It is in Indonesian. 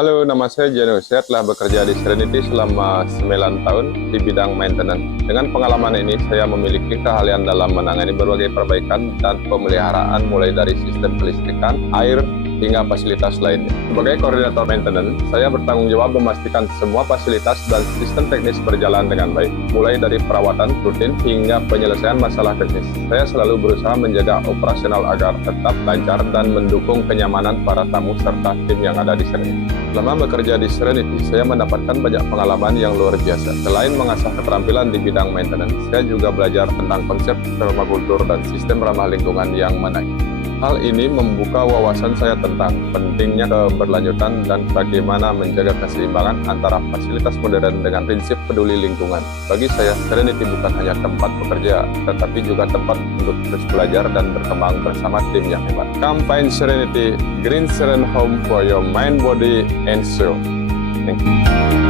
Halo, nama saya Janu. Saya telah bekerja di Serenity selama 9 tahun di bidang maintenance. Dengan pengalaman ini, saya memiliki keahlian dalam menangani berbagai perbaikan dan pemeliharaan mulai dari sistem kelistrikan, air, hingga fasilitas lainnya. Sebagai koordinator maintenance, saya bertanggung jawab memastikan semua fasilitas dan sistem teknis berjalan dengan baik, mulai dari perawatan rutin hingga penyelesaian masalah teknis. Saya selalu berusaha menjaga operasional agar tetap lancar dan mendukung kenyamanan para tamu serta tim yang ada di Serenity. Selama bekerja di Serenity, saya mendapatkan banyak pengalaman yang luar biasa. Selain mengasah keterampilan di bidang maintenance, saya juga belajar tentang konsep permakultur dan sistem ramah lingkungan yang menarik. Hal ini membuka wawasan saya tentang pentingnya keberlanjutan dan bagaimana menjaga keseimbangan antara fasilitas modern dengan prinsip peduli lingkungan. Bagi saya, Serenity bukan hanya tempat bekerja, tetapi juga tempat untuk terus belajar dan berkembang bersama tim yang hebat. Come find Serenity, green serene home for your mind, body, and soul. Thank you.